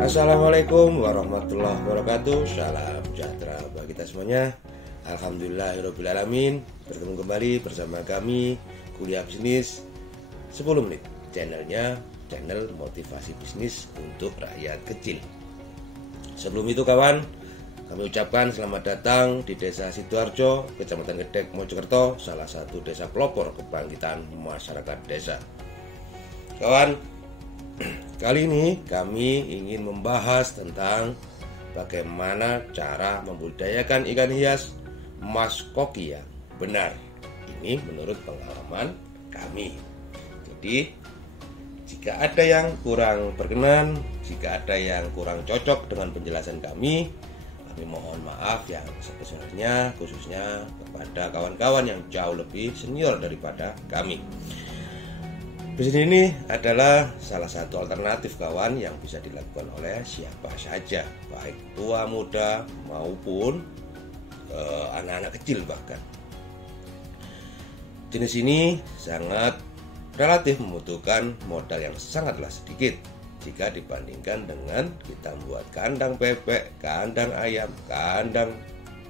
Assalamualaikum warahmatullahi wabarakatuh. Salam sejahtera bagi kita semuanya. Alhamdulillahirobbilalamin. Bertemu kembali bersama kami Kuliah Bisnis 10 menit. Channel motivasi bisnis untuk rakyat kecil. Sebelum itu kawan, kami ucapkan selamat datang di Desa Sidoarjo, Kecamatan Gedek, Mojokerto, salah satu desa pelopor kebangkitan masyarakat desa. Kawan, kali ini kami ingin membahas tentang bagaimana cara membudidayakan ikan hias mas koki yang benar. Ini menurut pengalaman kami. Jadi, jika ada yang kurang berkenan, jika ada yang kurang cocok dengan penjelasan kami mohon maaf yang sebesarnya, khususnya kepada kawan-kawan yang jauh lebih senior daripada kami. Bisnis ini adalah salah satu alternatif kawan yang bisa dilakukan oleh siapa saja, baik tua muda maupun anak-anak kecil bahkan. Jenis ini sangat relatif membutuhkan modal yang sangatlah sedikit jika dibandingkan dengan kita membuat kandang bebek, kandang ayam, kandang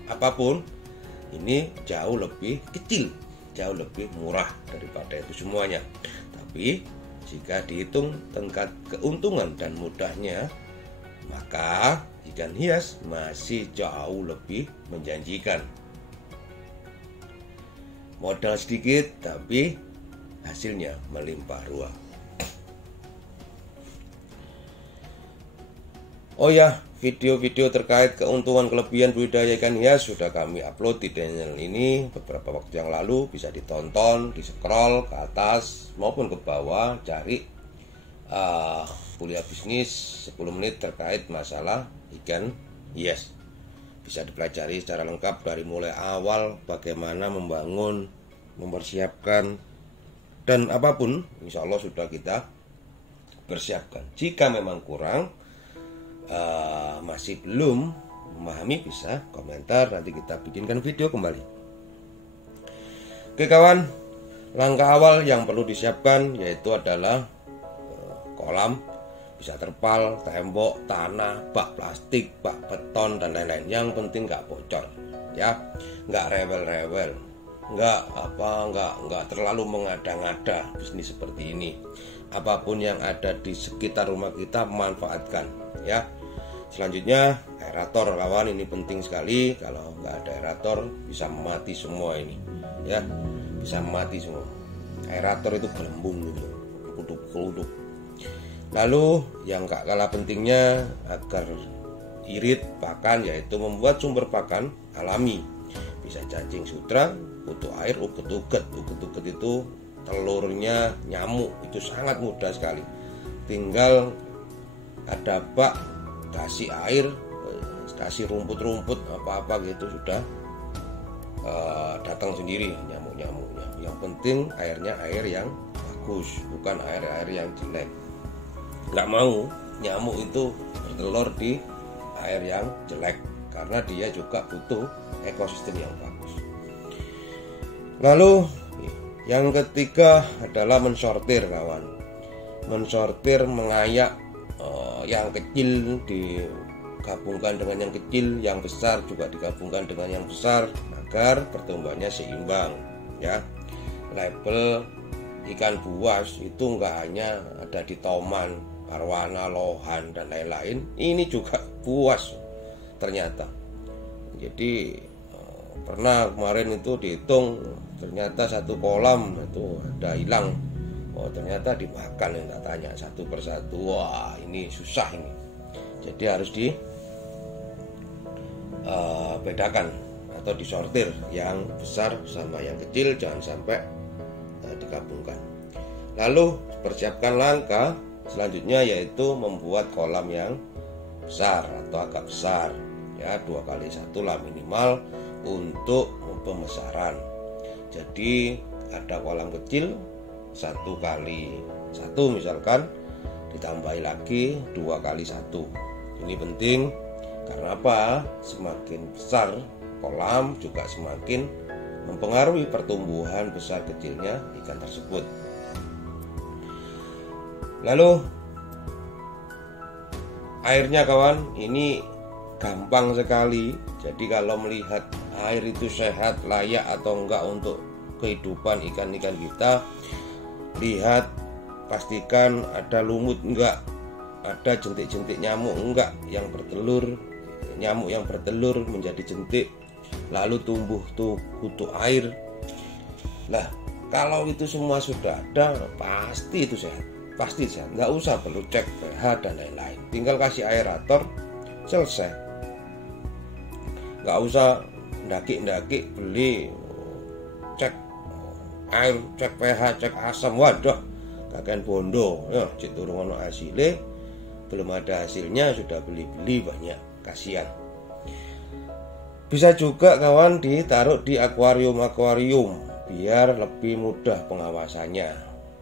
apapun. Ini jauh lebih kecil, jauh lebih murah daripada itu semuanya. Tapi jika dihitung tingkat keuntungan dan mudahnya, maka ikan hias masih jauh lebih menjanjikan. Modal sedikit tapi hasilnya melimpah ruah. Oh ya, video-video terkait keuntungan kelebihan budidaya ikan hias sudah kami upload di channel ini beberapa waktu yang lalu. Bisa ditonton, di scroll ke atas maupun ke bawah, cari kuliah bisnis 10 menit terkait masalah ikan hias. Bisa dipelajari secara lengkap dari mulai awal bagaimana membangun, mempersiapkan, dan apapun insya Allah sudah kita persiapkan. Jika memang kurang, masih belum memahami, bisa komentar, nanti kita bikinkan video kembali. Oke kawan, langkah awal yang perlu disiapkan yaitu adalah kolam, bisa terpal, tembok, tanah, bak plastik, bak beton dan lain-lain. Yang penting nggak bocor, ya, nggak rewel-rewel, nggak terlalu mengada-ngada bisnis seperti ini. Apapun yang ada di sekitar rumah kita manfaatkan, ya. Selanjutnya aerator kawan, ini penting sekali. Kalau nggak ada aerator bisa mati semua ini, ya, bisa mati semua. Aerator itu gelembung gitu, keluduk. Lalu yang gak kalah pentingnya agar irit pakan, yaitu membuat sumber pakan alami. Bisa cacing sutra, kutu air, uget-uget. Uget-uget itu telurnya nyamuk, itu sangat mudah sekali. Tinggal ada bak, kasih air, kasih rumput-rumput apa-apa gitu, sudah datang sendiri nyamuk-nyamuknya. Yang penting airnya air yang bagus, bukan air-air yang jelek. Nggak mau nyamuk itu bertelur di air yang jelek, karena dia juga butuh ekosistem yang bagus. Lalu yang ketiga adalah mensortir kawan. Mensortir, mengayak, yang kecil digabungkan dengan yang kecil, yang besar juga digabungkan dengan yang besar agar pertumbuhannya seimbang, ya. Label ikan buas itu nggak hanya ada di Toman, Arwana, Lohan dan lain-lain, ini juga buas ternyata. Jadi pernah kemarin itu dihitung, ternyata satu kolam itu ada hilang. Oh ternyata dimakan, yang tak tanya satu persatu. Wah ini susah ini. Jadi harus dibedakan atau disortir, yang besar sama yang kecil, jangan sampai digabungkan. Lalu persiapkan langkah selanjutnya, yaitu membuat kolam yang besar atau agak besar, ya, 2x1 lah minimal untuk pembesaran. Jadi ada kolam kecil 1x1 misalkan, ditambahi lagi 2x1. Ini penting karena apa? Semakin besar kolam juga semakin mempengaruhi pertumbuhan besar kecilnya ikan tersebut. Lalu airnya kawan, ini gampang sekali. Jadi kalau melihat air itu sehat, layak atau enggak untuk kehidupan ikan-ikan kita, lihat, pastikan ada lumut enggak, ada jentik-jentik nyamuk enggak yang bertelur, nyamuk yang bertelur menjadi jentik, lalu tumbuh tuh kutu air. Nah, kalau itu semua sudah ada, pasti itu sehat, pasti sehat. Nggak usah perlu cek pH dan lain-lain, tinggal kasih aerator, selesai. Nggak usah ndaki-ndaki beli cek air, cek pH, cek asam. Waduh, kakek bondo ya, cek turun ono hasilnya, belum ada hasilnya sudah beli-beli banyak, kasihan. Bisa juga kawan ditaruh di akuarium biar lebih mudah pengawasannya,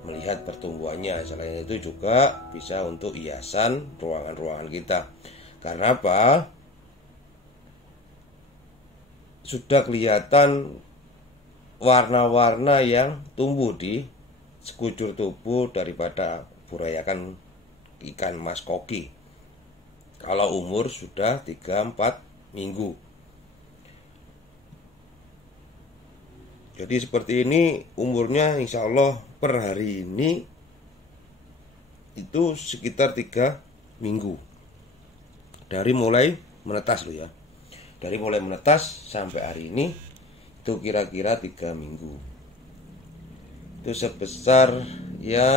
melihat pertumbuhannya. Selain itu juga bisa untuk hiasan ruangan-ruangan kita. Karena apa? Sudah kelihatan warna-warna yang tumbuh di sekujur tubuh daripada burayakan ikan mas koki kalau umur sudah 3-4 minggu. Jadi seperti ini umurnya, insya Allah per hari ini itu sekitar 3 minggu. Dari mulai menetas loh ya. Dari mulai menetas sampai hari ini itu kira-kira 3 minggu. Itu sebesar ya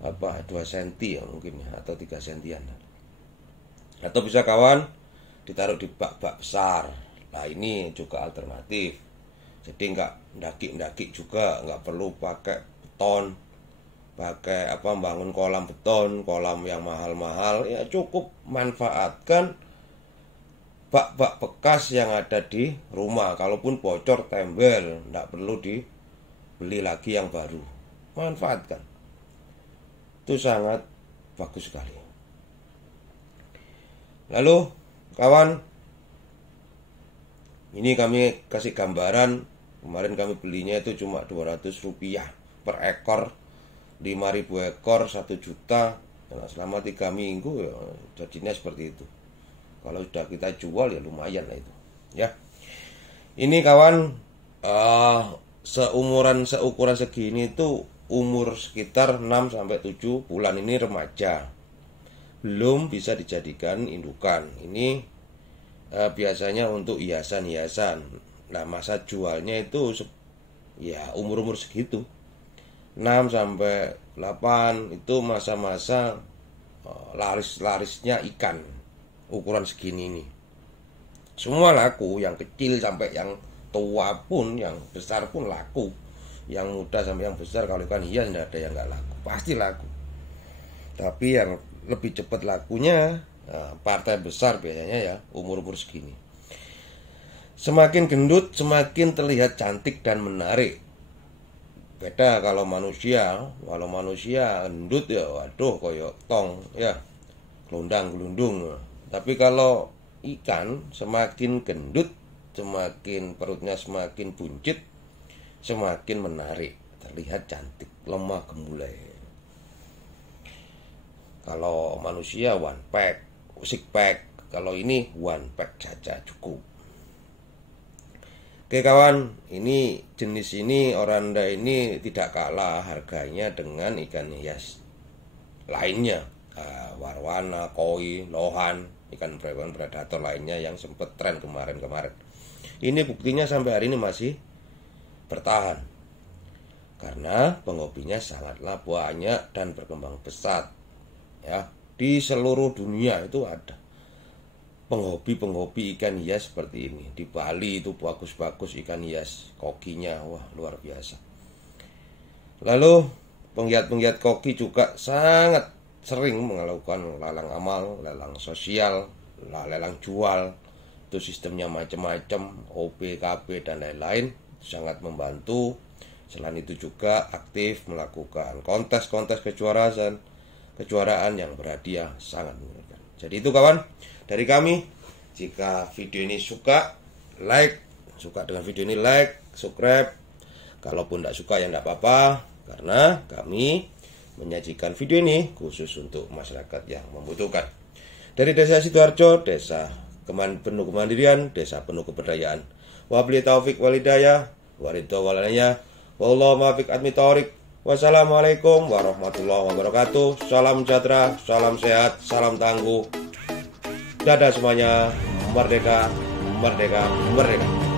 2 cm ya mungkin ya, atau 3 cm. Atau bisa kawan ditaruh di bak-bak besar. Nah ini juga alternatif. Jadi nggak ndaki-ndaki juga, nggak perlu pakai beton, pakai bangun kolam beton, kolam yang mahal-mahal. Ya cukup manfaatkan bak-bak bekas yang ada di rumah. Kalaupun bocor tembel, nggak perlu dibeli lagi yang baru. Manfaatkan. Itu sangat bagus sekali. Lalu kawan, ini kami kasih gambaran. Kemarin kami belinya itu cuma 200 rupiah per ekor, 5.000 ekor 1 juta. Nah, selama 3 minggu ya jadinya seperti itu. Kalau sudah kita jual ya lumayan lah itu ya. Ini kawan, seukuran segini itu umur sekitar 6-7 bulan. Ini remaja, belum bisa dijadikan indukan. Ini biasanya untuk hiasan-hiasan. Nah masa jualnya itu ya umur-umur segitu, 6-8 itu masa-masa laris-larisnya ikan ukuran segini ini. Semua laku, yang kecil sampai yang tua pun, yang besar pun laku. Yang muda sampai yang besar, kalau ikan hias tidak ada yang nggak laku, pasti laku. Tapi yang lebih cepat lakunya partai besar biasanya ya umur-umur segini. Semakin gendut semakin terlihat cantik dan menarik. Beda kalau manusia gendut ya waduh koyok tong ya, gelundang-gelundung. Tapi kalau ikan semakin gendut, semakin perutnya semakin buncit, semakin menarik, terlihat cantik, lemah gemulai. Kalau manusia one pack, six pack. Kalau ini one pack saja cukup. Oke kawan, ini jenis ini oranda ini tidak kalah harganya dengan ikan hias lainnya, warwana, koi, lohan, ikan predator lainnya yang sempat tren kemarin-kemarin. Ini buktinya sampai hari ini masih bertahan karena penghobinya sangatlah banyak dan berkembang pesat ya. Di seluruh dunia itu ada penghobi ikan hias seperti ini. Di Bali itu bagus-bagus ikan hias kokinya, wah luar biasa. Lalu penggiat-penggiat koki juga sangat sering melakukan lelang amal, lelang sosial, lelang jual. Itu sistemnya macam-macam, OP, KP dan lain-lain, sangat membantu. Selain itu juga aktif melakukan kontes-kontes kejuaraan yang berhadiah, sangat menyenangkan. Jadi itu kawan dari kami. Jika video ini suka dengan video ini like, subscribe. Kalaupun tidak suka ya tidak apa-apa, karena kami menyajikan video ini khusus untuk masyarakat yang membutuhkan. Dari Desa Sidoarjo, Desa Penuh Kemandirian, Desa Penuh Keberdayaan. Wabillahi taufik walhidayah, waridho walanaya, wallahu muwaffiq admi thoriq. Wassalamualaikum warahmatullahi wabarakatuh. Salam sejahtera, salam sehat, salam tangguh. Dadah semuanya, merdeka, merdeka, merdeka.